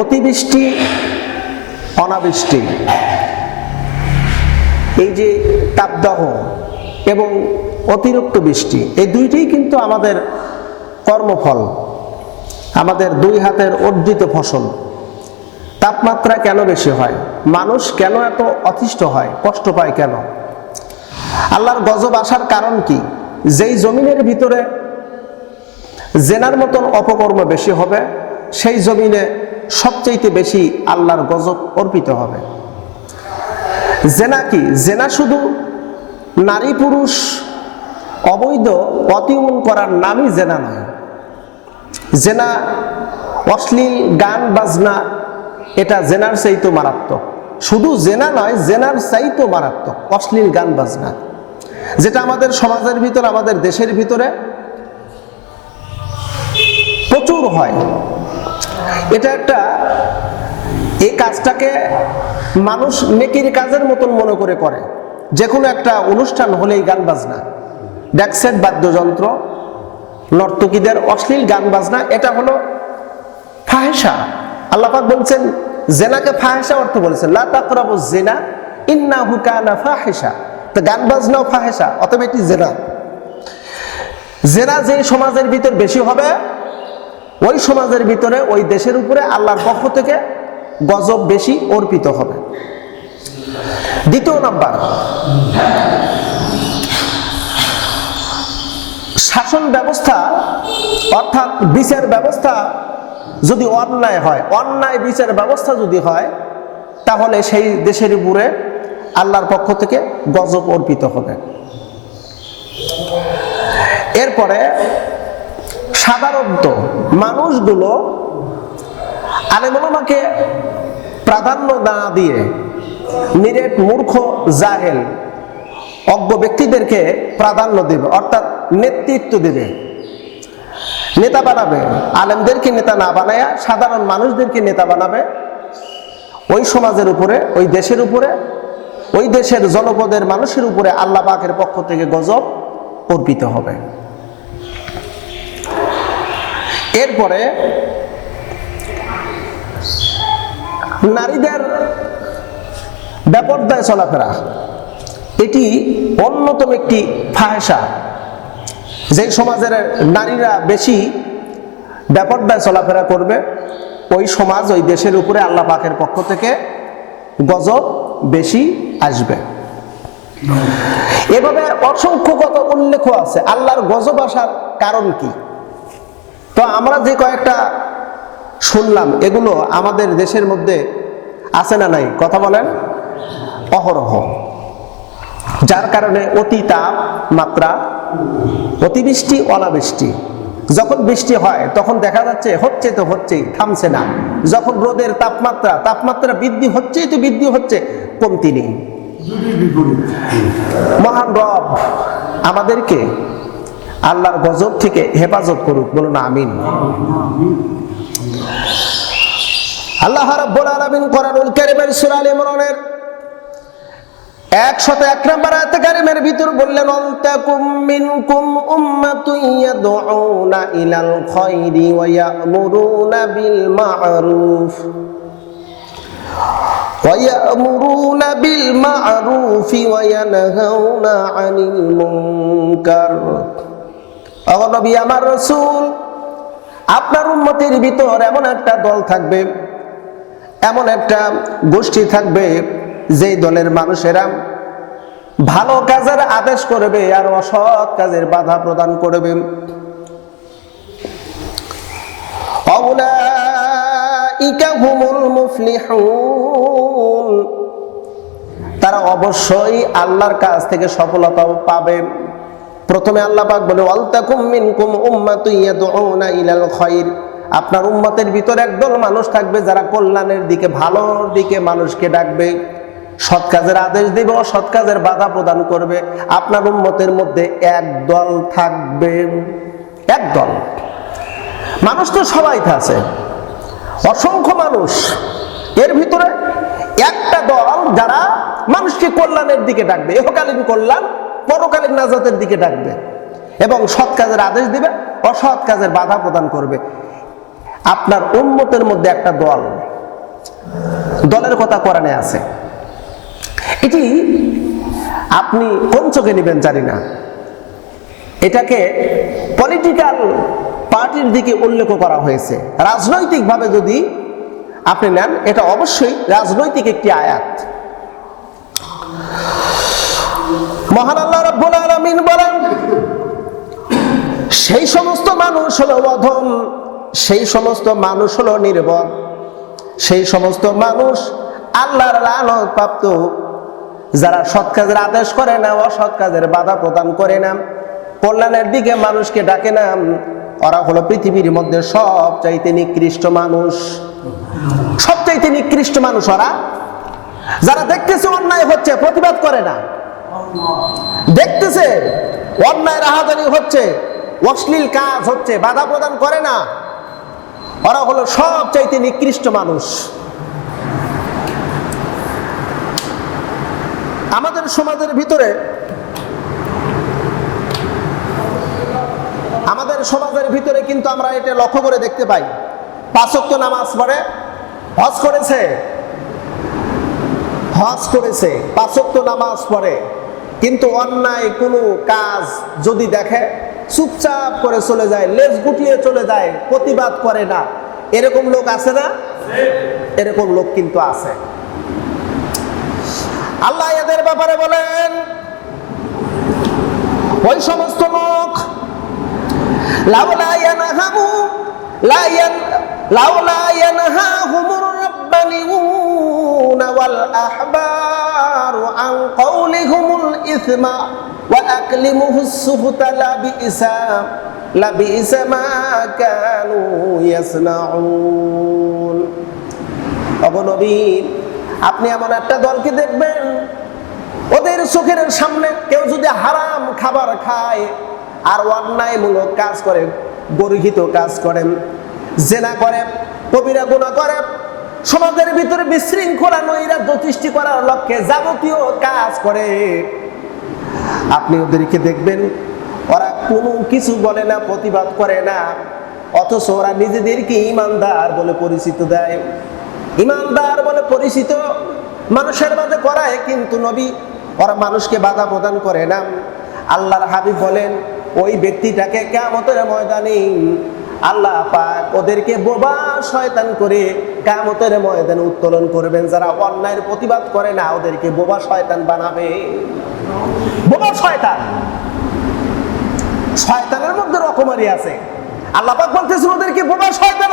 অতিবৃষ্টি, অনাবৃষ্টি, এই যে তাপদাহ এবং অতিরিক্ত বৃষ্টি, এই দুইটাই কিন্তু আমাদের কর্মফল, আমাদের দুই হাতের অর্জিত ফসল। তাপমাত্রা কেন বেশি হয়? মানুষ কেন এত অতিষ্ঠ হয়? কষ্ট পায় কেন? আল্লাহর গজব আসার কারণ কি? যেই জমিনের ভিতরে জেনার মতন অপকর্ম বেশি হবে, সেই জমিনে সবচাইতে বেশি আল্লাহর গজব অর্পিত হবে। জেনা কি? জেনা শুধু নারী পুরুষ অবৈধ অতিমন করার নামই জেনা নয়। জেনা অশ্লীল গান বাজনা, এটা জেনার চাইতো মারাত্মক। শুধু জেনা নয়, জেনার চাইতো মারাত্মক, অশ্লীল গান বাজনা। যেটা আমাদের সমাজের ভিতরে, আমাদের দেশের ভিতরে প্রচুর হয়। এটা একটা এই কাজটাকে মানুষ নেকির কাজের মতন মনে করে করে। যে কোনো একটা অনুষ্ঠান হলেই গান বাজনা। ড্যাকসেট বাদ্যযন্ত্র, নর্তকীদের অশ্লীল গান বাজনা, এটা হলো ফাহেসা আল্লাপাক বলছেন, জেনাকে ফাহেসা অর্থ বলেছেন। লা তাকরাবু জেনা ইন্না হুকানা ফাহেসা তো গান বাজনাও ফাহেসা অতএব এটি জেনা। জেনা যে সমাজের ভিতর বেশি হবে ওই সমাজের ভিতরে, ওই দেশের উপরে আল্লাহর পক্ষ থেকে গজব বেশি অর্পিত হবে। দ্বিতীয় নাম্বার, শাসন ব্যবস্থা, অর্থাৎ বিচার ব্যবস্থা যদি অন্যায় হয়, অন্যায় বিচার ব্যবস্থা যদি হয়, তাহলে সেই দেশের উপরে আল্লাহর পক্ষ থেকে গজব অর্পিত হবে। এরপরে সাধারণত মানুষগুলো আলেমকে প্রাধান্য না দিয়ে নিরেট মূর্খ, জাহেল, অজ্ঞ ব্যক্তিদেরকে প্রাধান্য দেবে, অর্থাৎ নেতৃত্ব দেবে। নেতা বানাবে। আলেমদেরকে নেতা না বানায় সাধারণ মানুষদেরকে নেতা বানাবে। ওই সমাজের উপরে, ওই দেশের উপরে, ওই দেশের জনপদের মানুষের উপরে আল্লাহ পাকের পক্ষ থেকে গজব অর্পিত হবে। এরপরে নারীদের ব্যাপরদায় চলাফেরা। এটি অন্যতম একটি ফাহেসা যে সমাজের নারীরা বেশি ব্যাপরদায় চলাফেরা করবে, ওই সমাজ, ওই দেশের উপরে আল্লাহ পাকের পক্ষ থেকে গজব বেশি আসবে। এভাবে অসংখ্য কত উল্লেখ আছে। আল্লাহর গজব আসার কারণ কি? তো আমরা যে কয়েকটা শুনলাম, এগুলো আমাদের দেশের মধ্যে আছে না নাই? কথা বলেন। অহরহ। যার কারণে অতি তাপ মাত্রা অতিবৃষ্টি অনাবৃষ্টি। যখন বৃষ্টি হয়, তখন দেখা যাচ্ছে, হচ্ছে তো হচ্ছেই, থামছে না। যখন রোদের তাপমাত্রা তাপমাত্রা বৃদ্ধি হচ্ছেই তো বৃদ্ধি হচ্ছে, কমতি নেই। মহান রব আমাদেরকে আল্লাহর গজব থেকে হেফাজত করুক বলুন আমিন আল্লাহ রাব্বুল আলামিন কোরআনুল কারীমের সূরা আল ইমরানের 101 নম্বর আয়াতে কারিমের ভিতর বললেন অন্তাকুম মিনকুম উম্মাতুন ইয়াদউনা ইলাল খায়রি ওয়া ইয়া'মুরুনা বিল মা'রুফ ويأمرون بالمعروف وينهون عن المنكر নবী, আমার রসুল, আপনার উন্মতির ভিতর এমন একটা দল থাকবে, এমন একটা গোষ্ঠী থাকবে, যেই দলের মানুষেরা ভালো কাজের আদেশ করবে আর অসৎ কাজের বাধা প্রদান করবে। তারা অবশ্যই আল্লাহর কাছ থেকে সফলতা পাবে। প্রথমে আল্লাহ পাক বলে, ওয়ালতাকুম মিনকুম উম্মাতুন ইয়াদউনা ইলাল খায়র আপনার উম্মতের ভিতরে একদল মানুষ থাকবে যারা কল্যাণের দিকে, ভালোর দিকে মানুষকে ডাকবে। সৎ কাজের আদেশ দিবে সৎ কাজের বাধা প্রদান করবে। আপনার উম্মতের মধ্যে একদল থাকবে। একদল। মানুষ তো সবাই আছে। অসংখ্য মানুষ। এর ভিতরে একটা দল যারা মানুষকে কল্যাণের দিকে ডাকবে। এহকালীন কল্যাণ পরকালীন নাজাতের দিকে ডাকবে এবং সৎ কাজের আদেশ দিবে, অসৎ কাজের বাধা প্রদান করবে। আপনার উন্মতের মধ্যে একটা দল। দলের কথা কোরআনে আছে। এটি আপনি কোন চোখে নেবেন জানি না। এটাকে পলিটিক্যাল পার্টির দিকে উল্লেখ করা হয়েছে। রাজনৈতিকভাবে যদি আপনি নেন, এটা অবশ্যই রাজনৈতিক একটি আয়াত। মহান আল্লাহ রাব্বুল আলামিন বলেন, সেই সমস্ত মানুষ হলো অধম, সেই সমস্ত মানুষ হলো নির্বদ সেই সমস্ত মানুষ আল্লাহর লানত প্রাপ্ত। যারা সৎ কাজের আদেশ করে না, অসৎ কাজের বাধা প্রদান করে না, কল্যাণের দিকে মানুষকে ডাকে না, ওরা হলো পৃথিবীর মধ্যে সবচাইতে নিকৃষ্ট মানুষ। সবচাইতে নিকৃষ্ট মানুষ ওরা। যারা দেখতেছে অন্যায় হচ্ছে, প্রতিবাদ করে না। দেখতেছে অন্যায় রাহাজানি হচ্ছে, অশ্লীল কাজ হচ্ছে, বাধা প্রদান করে না। ওরা হলো সবচাইতে নিকৃষ্ট মানুষ। আমাদের সমাজের ভিতরে, আমাদের সমাজের ভিতরে কিন্তু আমরা এটা লক্ষ্য করে দেখতে পাই। পাঁচক্ত নামাজ পড়ে, হজ করেছে। হজ করেছে পাঁচক্ত নামাজ পড়ে। কিন্তু অন্যায় কোনো কাজ যদি দেখে, চুপচাপ করে চলে যায়, লেজ গুটিয়ে চলে যায়, প্রতিবাদ করে না। এরকম লোক আছে না? এরকম লোক কিন্তু আছে। আল্লাহ এদের ব্যাপারে বলেন, ওই সমস্ত লোক লাউলা ইয়ানহাহুমুর রাব্বানিউন ওয়াল আহবারু কাউলিহুমুল ইসমা ওয়া আকলিমুহুস সুহতা লা বিইসা লা বিইসা মা কানু আপনি এমন একটা দলকে দেখবেন, ওদের চোখের সামনে কেউ যদি হারাম খাবার খায় আর অন্যায়মূলক কাজ করে, গর্হিত কাজ করেন, জেনা করে কবিরা গুণা করে সমাজের ভিতরে বিশৃঙ্খলা নৈরাজ্য সৃষ্টি করার লক্ষ্যে যাবতীয় কাজ করে। আপনি ওদেরকে দেখবেন, ওরা কোনো কিছু বলে না, প্রতিবাদ করে না, অথচ ওরা নিজেদেরকে ইমানদার বলে পরিচিত দেয়। ইমানদার বলে পরিচিত মানুষের মাঝে করায়, কিন্তু নবী, ওরা মানুষকে বাধা প্রদান করে না। আল্লাহর হাবিব বলেন, ওই ব্যক্তিটাকে কেমতের ময়দানে আল্লাহ পাক ওদেরকে বোবা শয়তান করে কামতের ময়দানে উত্তোলন করবেন। যারা অন্যায়ের প্রতিবাদ করে না, ওদেরকে বোবা শয়তান বানাবে। বোবা শয়তান। শয়তানের মধ্যে রকমারি আছে। আল্লাহ পাক বলতেছেন, ওদেরকে বোবা শয়তান